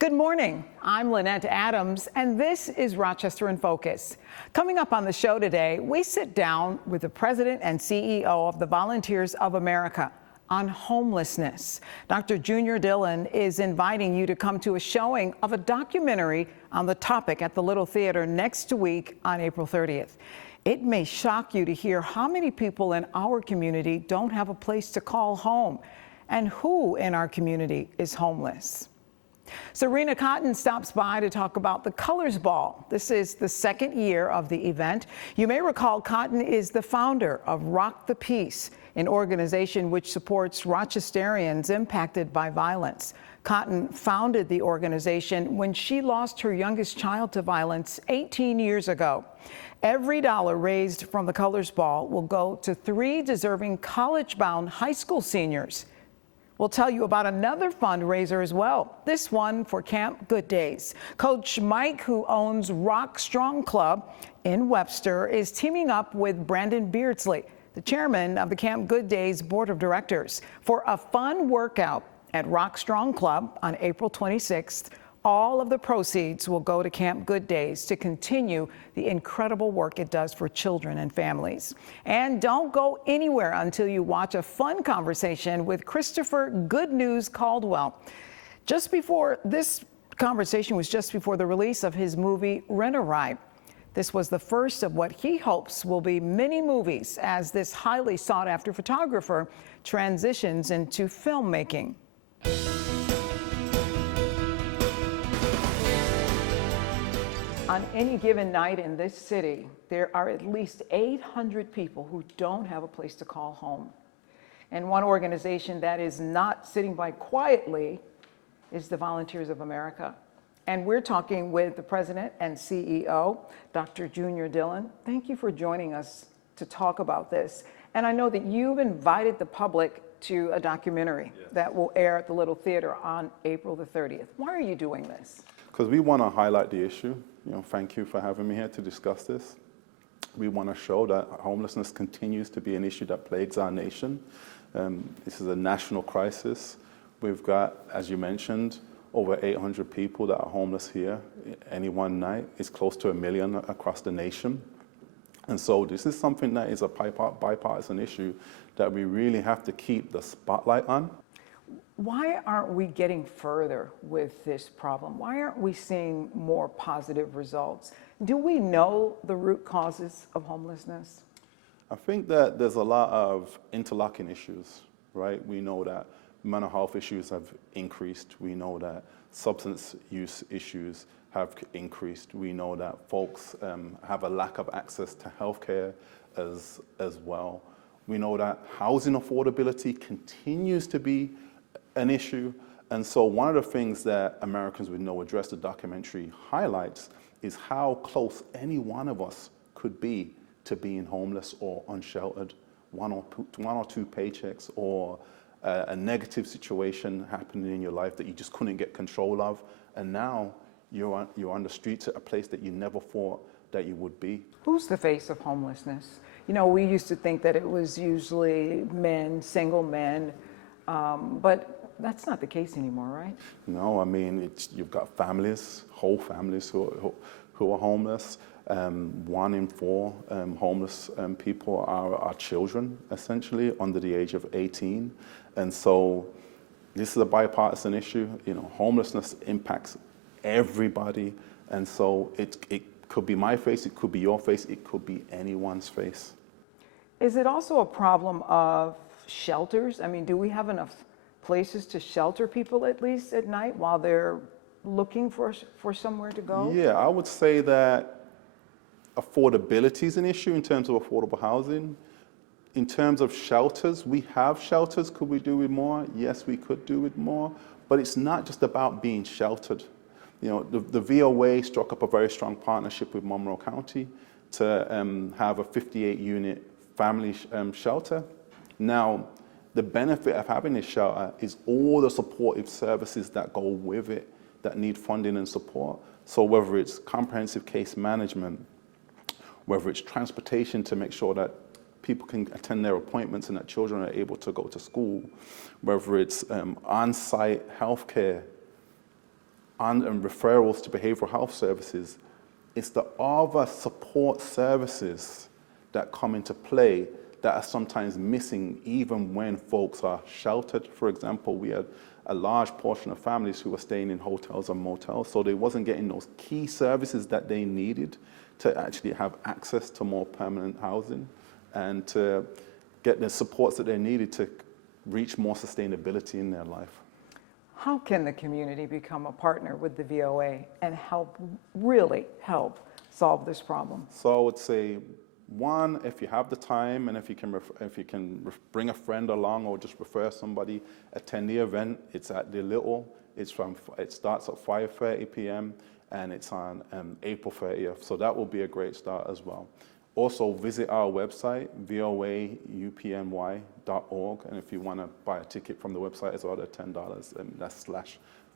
Good morning. I'm Lynette Adams, and this is Rochester in Focus. Coming up on the show today, we sit down with the president and CEO of the Volunteers of America on homelessness. Dr. Junior Dillon is inviting you to come to a showing of a documentary on the topic at the Little Theater next week on April 30th. It may shock you to hear how many people in our community don't have a place to call home and who in our community is homeless. Serena Cotton stops by to talk about the Colors Ball. This is the second year of the event. You may recall Cotton is the founder of ROC the Peace, an organization which supports Rochesterians impacted by violence. Cotton founded the organization when she lost her youngest child to violence 18 years ago. Every dollar raised from the Colors Ball will go to 3 deserving college-bound high school seniors. We'll tell you about another fundraiser as well, this one for Camp Good Days. Coach Mike, who owns ROC Strong Club in Webster, is teaming up with Brandon Beardsley, the chairman of the Camp Good Days Board of Directors, for a fun workout at ROC Strong Club on April 26th. All of the proceeds will go to Camp Good Days to continue the incredible work it does for children and families. And don't go anywhere until you watch a fun conversation with Christopher Good News Caldwell. This conversation was just before the release of his movie Rennerai. This was the first of what he hopes will be many movies as this highly sought after photographer transitions into filmmaking. On any given night in this city, there are at least 800 people who don't have a place to call home. And one organization that is not sitting by quietly is the Volunteers of America. And we're talking with the president and CEO, Dr. Junior Dillon. Thank you for joining us to talk about this. And I know that you've invited the public to a documentary that will air at the Little Theater on April the 30th. Why are you doing this? Because we want to highlight the issue. Thank you for having me here to discuss this. We want to show that homelessness continues to be an issue that plagues our nation. This is a national crisis. We've got, as you mentioned, over 800 people that are homeless here any one night. It's close to 1 million across the nation. And so this is something that is a bipartisan issue that we really have to keep the spotlight on. Why aren't we getting further with this problem? Why aren't we seeing more positive results? Do we know the root causes of homelessness? I think that there's a lot of interlocking issues, right? We know that mental health issues have increased. We know that substance use issues have increased. We know that folks have a lack of access to healthcare as well. We know that housing affordability continues to be an issue. And so one of the things that Americans with No Address, the documentary, highlights is how close any one of us could be to being homeless or unsheltered, one or two paychecks, or a negative situation happening in your life that you just couldn't get control of. And now you're on the streets at a place that you never thought that you would be. Who's the face of homelessness? We used to think that it was usually men, single men, but that's not the case anymore, right? No, I mean, you've got families, whole families who are homeless. 1 in 4 homeless people are children, essentially, under the age of 18. And so this is a bipartisan issue. Homelessness impacts everybody. And so it could be my face, it could be your face, it could be anyone's face. Is it also a problem of shelters? I mean, do we have enough places to shelter people at least at night while they're looking for somewhere to go? Yeah, I would say that affordability is an issue in terms of affordable housing. In terms of shelters, we have shelters. Could we do with more? Yes, we could do with more. But it's not just about being sheltered. The VOA struck up a very strong partnership with Monroe County to have a 58-unit family shelter. Now, the benefit of having this shelter is all the supportive services that go with it that need funding and support. So whether it's comprehensive case management, whether it's transportation to make sure that people can attend their appointments and that children are able to go to school, whether it's on-site healthcare, and referrals to behavioral health services, it's the other support services that come into play that are sometimes missing even when folks are sheltered. For example, we had a large portion of families who were staying in hotels and motels, so they wasn't getting those key services that they needed to actually have access to more permanent housing and to get the supports that they needed to reach more sustainability in their life. How can the community become a partner with the VOA and really help solve this problem? So I would say, one, if you have the time and if you can bring a friend along or just refer somebody, attend the event. It's at the Little. It starts at 5:30 p.m. and it's on April 30th. So that will be a great start as well. Also visit our website, voaupny.org, and if you want to buy a ticket from the website as well, they're $10, and that's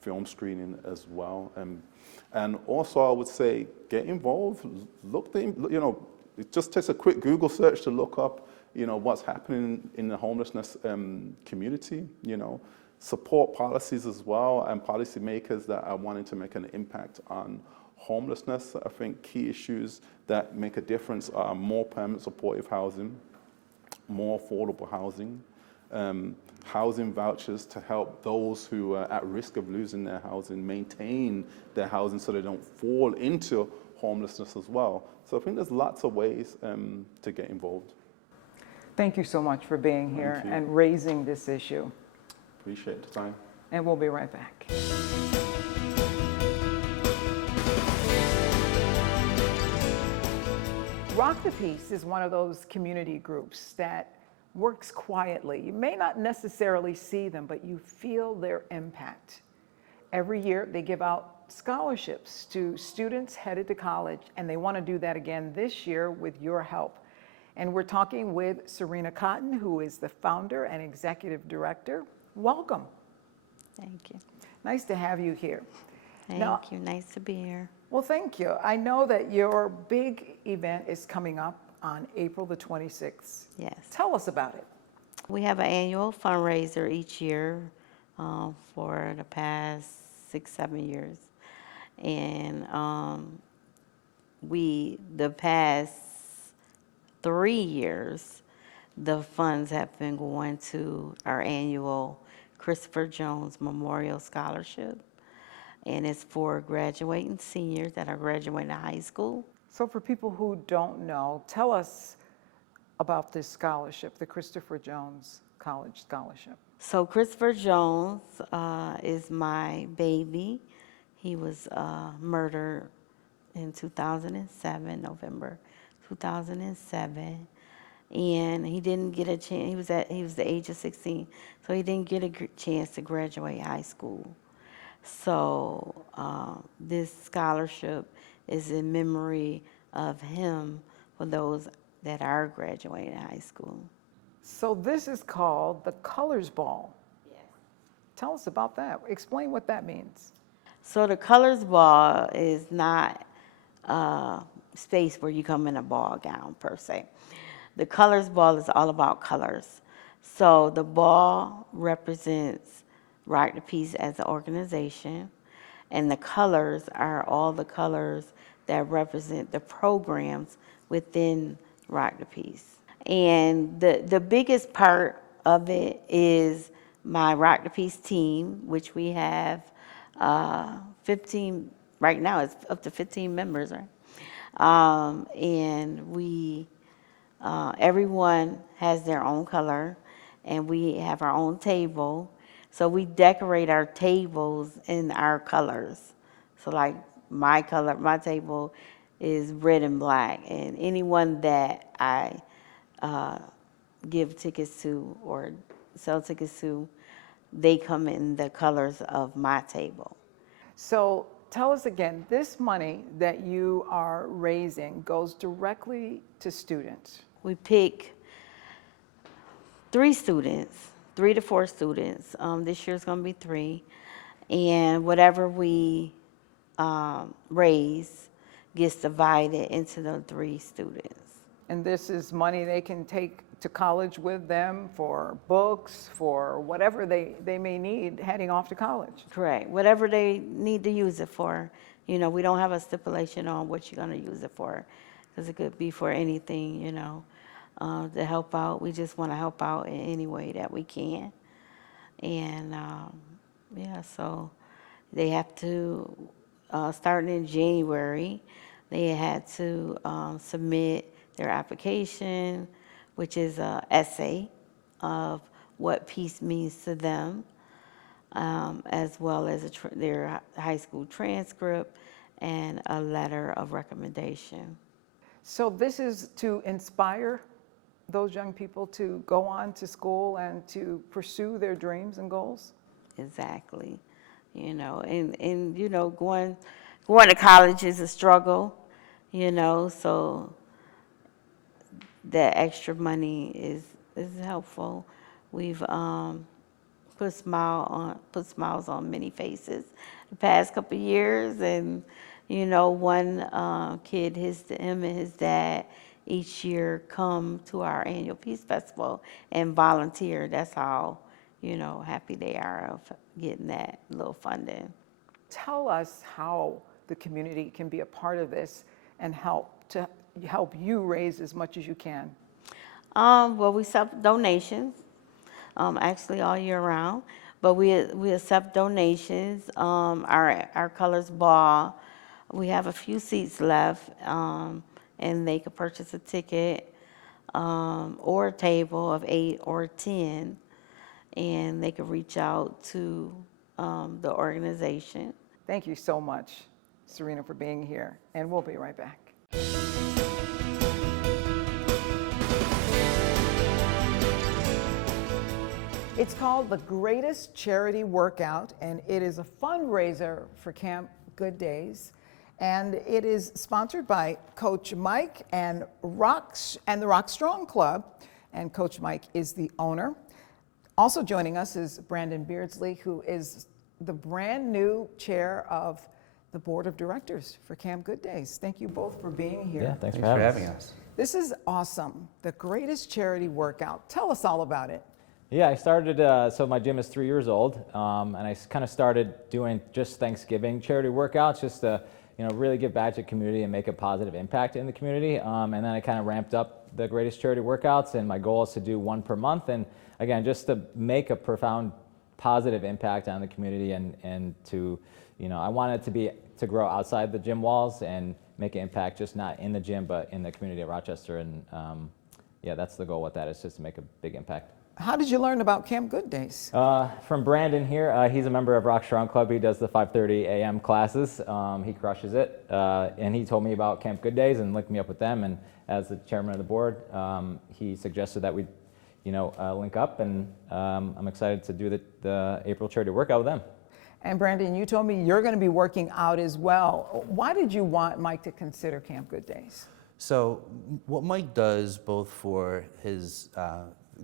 /film screening as well. And also I would say, get involved, it just takes a quick Google search to look up, what's happening in the homelessness community, support policies as well, and policymakers that are wanting to make an impact on homelessness. I think key issues that make a difference are more permanent supportive housing, more affordable housing, housing vouchers to help those who are at risk of losing their housing maintain their housing so they don't fall into homelessness as well. So I think there's lots of ways to get involved. Thank you so much for being here and raising this issue. Appreciate the time. And we'll be right back. ROC the Peace is one of those community groups that works quietly. You may not necessarily see them, but you feel their impact. Every year they give out scholarships to students headed to college, and they want to do that again this year with your help. And we're talking with Serena Cotton, who is the founder and executive director. Welcome. Thank you. Nice to have you here. Thank you. Nice to be here. Well, thank you. I know that your big event is coming up on April the 26th. Yes. Tell us about it. We have an annual fundraiser each year for the past 6-7 years. And the past 3 years, the funds have been going to our annual Christopher Jones Memorial Scholarship. And it's for graduating seniors that are graduating high school. So for people who don't know, tell us about this scholarship, the Christopher Jones College Scholarship. So Christopher Jones is my baby. He was murdered in 2007, November 2007. And he didn't get a chance, he was the age of 16, so he didn't get a chance to graduate high school. So this scholarship is in memory of him for those that are graduating high school. So this is called the Colors Ball. Yes. Tell us about that. Explain what that means. So the Colors Ball is not a space where you come in a ball gown per se. The Colors Ball is all about colors. So the ball represents ROC the Peace as an organization, and the colors are all the colors that represent the programs within ROC the Peace. And the biggest part of it is my ROC the Peace team, which we have 15, right now it's up to 15 members, right? And we, everyone has their own color, and we have our own table. So we decorate our tables in our colors. So like my color, my table is red and black, and anyone that I give tickets to or sell tickets to, they come in the colors of my table. So tell us again, this money that you are raising goes directly to students. We pick 3 to 4 students. This year's going to be 3. And whatever we raise gets divided into the 3 students. And this is money they can take to college with them for books, for whatever they may need heading off to college. Correct. Whatever they need to use it for. You know, we don't have a stipulation on what you're going to use it for, because it could be for anything, you know, to help out. We just want to help out in any way that we can. And, yeah, so they have to, starting in January, they had to submit their application, which is an essay of what peace means to them, as well as their high school transcript and a letter of recommendation. So this is to inspire those young people to go on to school and to pursue their dreams and goals? Exactly. You know, and you know, going to college is a struggle, you know, so that extra money is helpful. We've put smiles on many faces the past couple of years, and you know, one kid, him and his dad, each year come to our annual Peace Festival and volunteer. That's how, you know, happy they are of getting that little funding. Tell us how the community can be a part of this and help you raise as much as you can. Well, we accept donations, actually all year round, but we accept donations. Our Colors Ball, we have a few seats left, and they could purchase a ticket or a table of 8 or 10, and they could reach out to the organization. Thank you so much, Serena, for being here, and we'll be right back. It's called the Greatest Charity Workout, and it is a fundraiser for Camp Good Days. And it is sponsored by Coach Mike and the ROC Strong Club, and Coach Mike is the owner. Also joining us is Brandon Beardsley, who is the brand new chair of the board of directors for Camp Good Days. Thank you both for being here. Yeah, thanks for having us. This is awesome, the Greatest Charity Workout. Tell us all about it. Yeah, I started, so my gym is 3 years old, and I kind of started doing just Thanksgiving charity workouts, just to, you know, really give back to the community and make a positive impact in the community. And then I kind of ramped up the Greatest Charity Workouts, and my goal is to do one per month. And again, just to make a profound positive impact on the community, and to, you know, I want it to grow outside the gym walls and make an impact just not in the gym, but in the community of Rochester. And yeah, that's the goal with that, is just to make a big impact. How did you learn about Camp Good Days? From Brandon here. He's a member of ROC Strong Club. He does the 5:30 a.m. classes. He crushes it. And he told me about Camp Good Days and linked me up with them. And as the chairman of the board, he suggested that we, you know, link up. And I'm excited to do the April charity workout with them. And Brandon, you told me you're going to be working out as well. Why did you want Mike to consider Camp Good Days? So what Mike does, both for his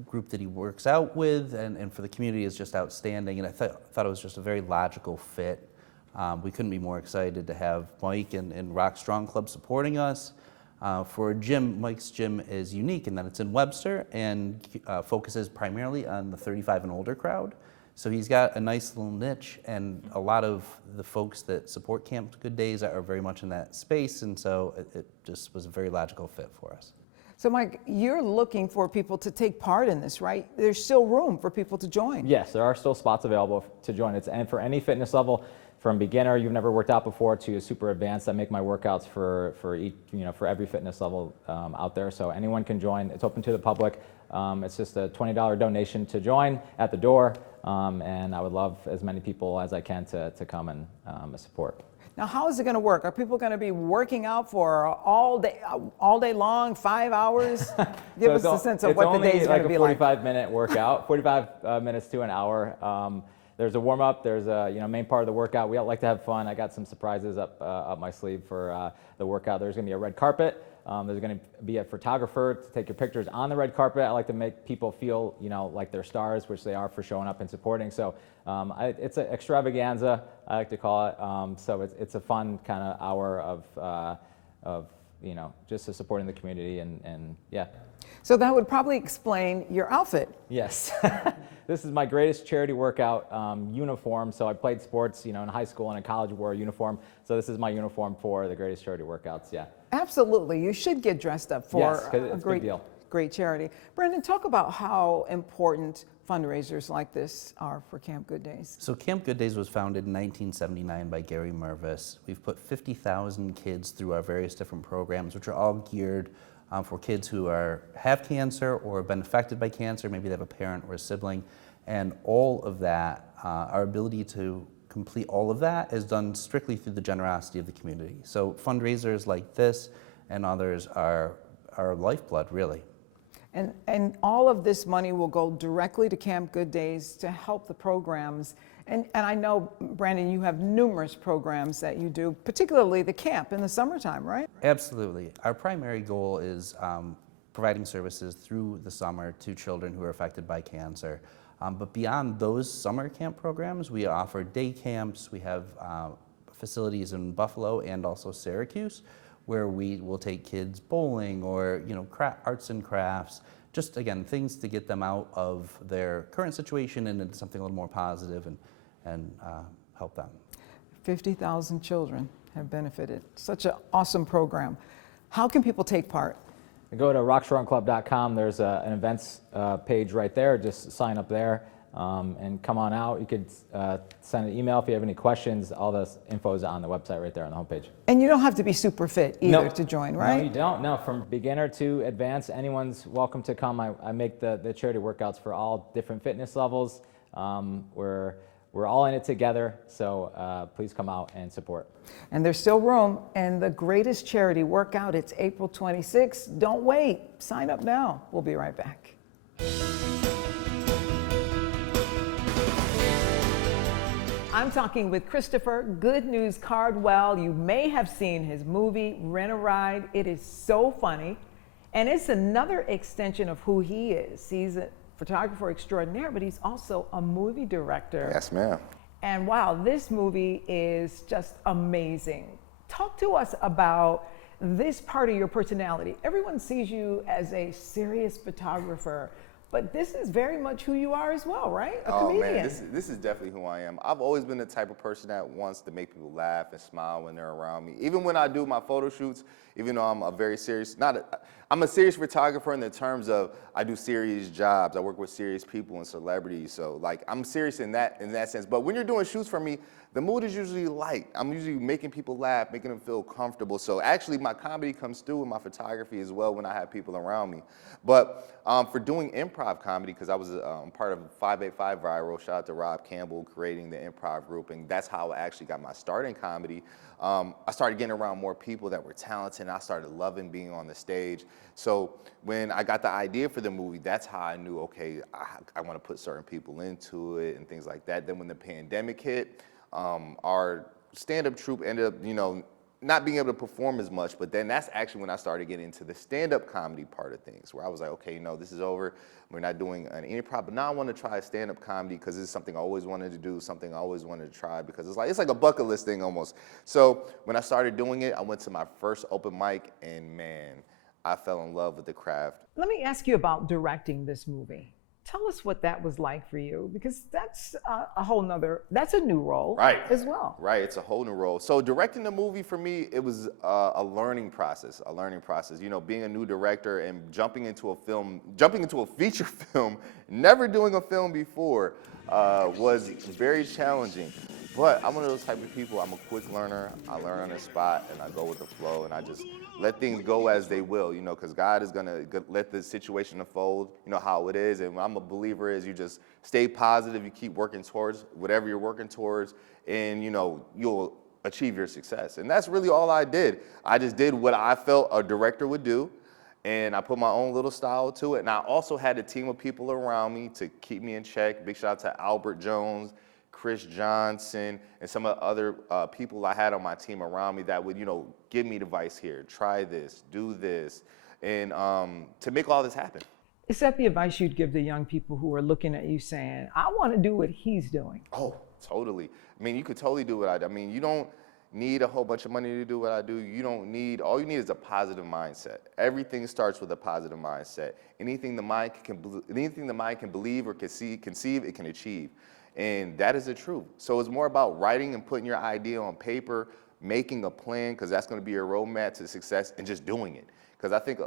group that he works out with and for the community, is just outstanding. And I thought it was just a very logical fit. We couldn't be more excited to have Mike and ROC Strong Club supporting us. For a gym, Mike's gym is unique in that it's in Webster and focuses primarily on the 35 and older crowd. So he's got a nice little niche, and a lot of the folks that support Camp Good Days are very much in that space, and so it just was a very logical fit for us. So Mike, you're looking for people to take part in this, right? There's still room for people to join. Yes, there are still spots available to join. And for any fitness level, from beginner, you've never worked out before, to super advanced. I make my workouts for each, you know, for every fitness level out there. So anyone can join. It's open to the public. It's just a $20 donation to join at the door, and I would love as many people as I can to come and support. Now, how is it going to work? Are people going to be working out for all day long, 5 hours? Give us a sense of what the day is going to be like. It's only like a 45-minute workout, 45 minutes to an hour. There's a warm-up. There's a main part of the workout. We like to have fun. I got some surprises up my sleeve for the workout. There's going to be a red carpet. There's going to be a photographer to take your pictures on the red carpet. I like to make people feel, like they're stars, which they are for showing up and supporting. So it's an extravaganza, I like to call it. So it's a fun kind of hour of just to supporting the community and yeah. So that would probably explain your outfit. Yes. This is my greatest charity workout uniform. So I played sports, in high school and in college, wore a uniform. So this is my uniform for the greatest charity workouts, yeah. Absolutely. You should get dressed up for Yes, 'cause it's a big deal. Great charity. Brandon, talk about how important fundraisers like this are for Camp Good Days. So Camp Good Days was founded in 1979 by Gary Mervis. We've put 50,000 kids through our various different programs, which are all geared for kids who have cancer or have been affected by cancer. Maybe they have a parent or a sibling. And all of that, our ability to complete all of that is done strictly through the generosity of the community. So fundraisers like this and others are our lifeblood, really. And all of this money will go directly to Camp Good Days to help the programs. And I know, Brandon, you have numerous programs that you do, particularly the camp in the summertime, right? Absolutely. Our primary goal is providing services through the summer to children who are affected by cancer. But beyond those summer camp programs, we offer day camps. We have facilities in Buffalo and also Syracuse, where we will take kids bowling or arts and crafts, just again things to get them out of their current situation and into something a little more positive and help them. 50,000 children have benefited. Such an awesome program. How can people take part? Go to ROCstrongclub.com. There's an events page right there. Just sign up there and come on out. You could send an email if you have any questions. All the info is on the website right there on the homepage. And you don't have to be super fit either to join, right? No, you don't. No, from beginner to advanced, anyone's welcome to come. I make the charity workouts for all different fitness levels. We're all in it together, so please come out and support. And there's still room. And the greatest charity workout, it's April 26th. Don't wait. Sign up now. We'll be right back. I'm talking with Christopher Good News Caldwell. You may have seen his movie, Rennerai. It is so funny. And it's another extension of who he is. He's a photographer extraordinaire, but he's also a movie director. Yes, ma'am. And wow, this movie is just amazing. Talk to us about this part of your personality. Everyone sees you as a serious photographer, but this is very much who you are as well, right? A comedian. Man, this is definitely who I am. I've always been the type of person that wants to make people laugh and smile when they're around me. Even when I do my photo shoots, even though I'm I'm a serious photographer in the terms of I do serious jobs. I work with serious people and celebrities. So like I'm serious in that sense. But when you're doing shoots for me, the mood is usually light. I'm usually making people laugh, making them feel comfortable. So actually my comedy comes through in my photography as well when I have people around me. But for doing improv comedy, because I was part of 585 Viral, shout out to Rob Campbell creating the improv group, and that's how I actually got my start in comedy. I started getting around more people that were talented, and I started loving being on the stage. So when I got the idea for the movie, that's how I knew, okay, I want to put certain people into it and things like that. Then when the pandemic hit, our stand-up troupe ended up, not being able to perform as much, but then that's actually when I started getting into the stand-up comedy part of things, where I was like, okay, this is over. We're not doing an improv, but now I want to try stand-up comedy because it's something I always wanted to do, something I always wanted to try, because it's like a bucket list thing almost. So when I started doing it, I went to my first open mic, and man, I fell in love with the craft. Let me ask you about directing this movie. Tell us what that was like for you, because that's that's a new role as well. Right, it's a whole new role. So directing the movie for me, it was a learning process. Being a new director and jumping into a feature film, never doing a film before, was very challenging. But I'm one of those type of people, I'm a quick learner. I learn on the spot and I go with the flow and I just let things go as they will, because God is gonna let the situation unfold, how it is. And I'm a believer is you just stay positive, you keep working towards whatever you're working towards, and you'll achieve your success. And that's really all I did. I just did what I felt a director would do, and I put my own little style to it. And I also had a team of people around me to keep me in check. Big shout out to Albert Jones, Chris Johnson, and some of the other people I had on my team around me that would, give me advice here, try this, do this, and to make all this happen. Is that the advice you'd give to young people who are looking at you saying, I want to do what he's doing? Oh, totally. I mean, you could totally do what I mean, need a whole bunch of money to do what I do. All you need is a positive mindset. Everything starts with a positive mindset. Anything the mind can believe or conceive, it can achieve. And that is the truth. So it's more about writing and putting your idea on paper, making a plan, because that's going to be your roadmap to success, and just doing it. Because I think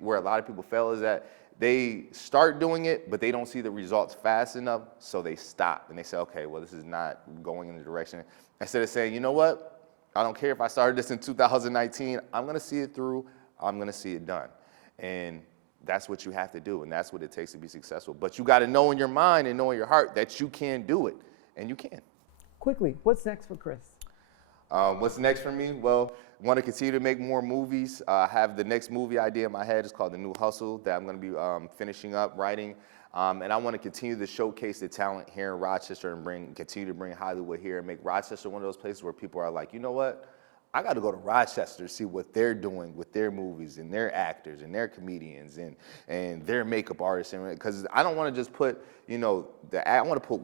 where a lot of people fail is that they start doing it, but they don't see the results fast enough, so they stop and they say, okay, well, this is not going in the direction. Instead of saying, you know what, I don't care if I started this in 2019, I'm going to see it through, I'm going to see it done. And that's what you have to do, and that's what it takes to be successful. But you got to know in your mind and know in your heart that you can do it, and you can. Quickly, what's next for Chris? What's next for me? Well, I want to continue to make more movies. I have the next movie idea in my head. It's called The New Hustle that I'm going to be finishing up writing. And I want to continue to showcase the talent here in Rochester and continue to bring Hollywood here and make Rochester one of those places where people are like, you know what? I got to go to Rochester to see what they're doing with their movies and their actors and their comedians and their makeup artists. Because I don't want to just put, I want to put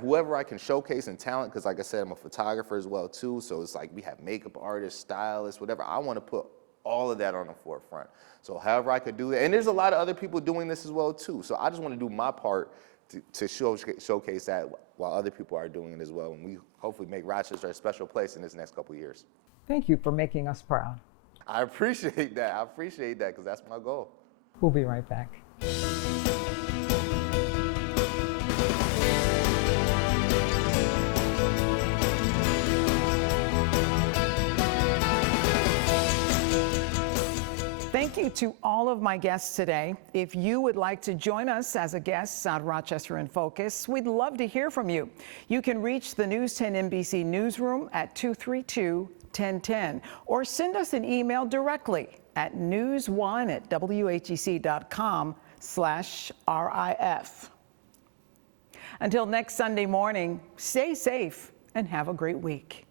whoever I can showcase in talent. Because like I said, I'm a photographer as well too. So it's like we have makeup artists, stylists, whatever. I want to put all of that on the forefront. So however I could do that. And there's a lot of other people doing this as well too. So I just want to do my part to showcase that while other people are doing it as well. And we hopefully make Rochester a special place in this next couple of years. Thank you for making us proud. I appreciate that. Because that's my goal. We'll be right back. Thank you to all of my guests today. If you would like to join us as a guest on Rochester in Focus, we'd love to hear from you. You can reach the News 10 NBC newsroom at 232-1010 or send us an email directly at news1@whec.com/RIF. Until next Sunday morning, stay safe and have a great week.